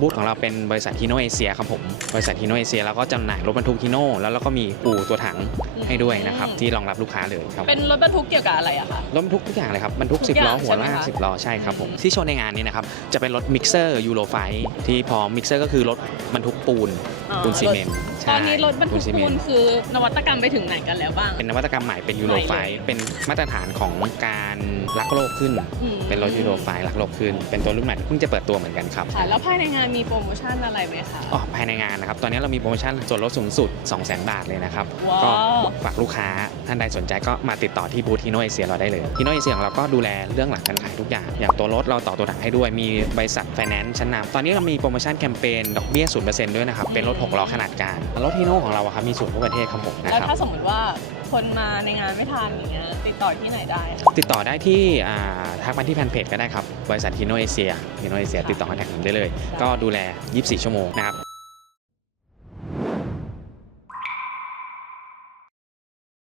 บูธของเราเป็นบริษัทฮิโนเอเชียครับผม บริษัทฮิโนเอเชียแล้วก็จำหน่ายรถบรรทุกฮิโนแล้วเราก็มีอู่ตัวถังให้ด้วยนะครับ ที่รองรับลูกค้าเลยครับเป็นรถบรรทุกเกี่ยวกับอะไรอะคะรถบรรทุกทุกอย่างเลยครับบรรทุกทุก10 ล้ออย่างหัวลากใช่ไหมคะ10 ล้อใช่ครับผม ที่โชว์ในงานนี้นะครับจะเป็นรถมิกเซอร์ยูโรไฟที่พอมิกเซอร์ก็คือรถบรรทุกปูนอ๋อปูนซีเมนต์ตอนนี้รถบรรทุกซีเมปูนนต์คือนวัตกรรมไปถึงไหนกันแล้วบ้าง เป็นนวัตกรรมใหม่เป็นยูโรไฟใหม่เลยเป็นมาตรฐานของการรักโลกขึ้นอืมเป็นรถยูโรไฟรักโลกขึ้น เป็นตัวรุ่นใหม่ที่เพิ่งจะเปิดตัวเหมือนกันครับค่ะแล้วภายในงานมีโปรโมชั่นอะไรไหมคะ อ๋อภายในงานนะครับ ตอนนี้เรามีโปรโมชั่นส่วนลดสูงสุด 200,000 บาทเลยนะครับ ว้าว ก็ฝากลูกค้าท่านใดสนใจก็มาติดต่อที่บูธฮิโนเอเชียเราได้เลยฮิโนเอเชียของเราก็ดูแลเรื่องหลังการขายทุกอย่าง อย่างตัวรถเราต่อตัวถังให้ด้วย มีบริษัทไฟแนนซ์ชั้นนำตอนนี้เรามีโปรโมชั่นแคมเปญดอกเบี้ย0%ด้วยนะครับ เป็นรถ6ล้อขนาดกลาง รถฮิโนของเราอะครับมีสูตรทั่วประเทศครับผมนะแล้วครับ ถ้าสมมติว่า คนมาในงานไม่ทันอย่างเงี้ยติดต่อที่ไหนได้คะ ติดต่อได้ที่อ่าทักมาที่แฟนเพจก็ได้ครับ บริษัทฮิโนเอเชียฮิโนเอเชียติดต่อคอนแทคผมได้เลย ก็ดูแล 24 ชั่วโมงนะครับ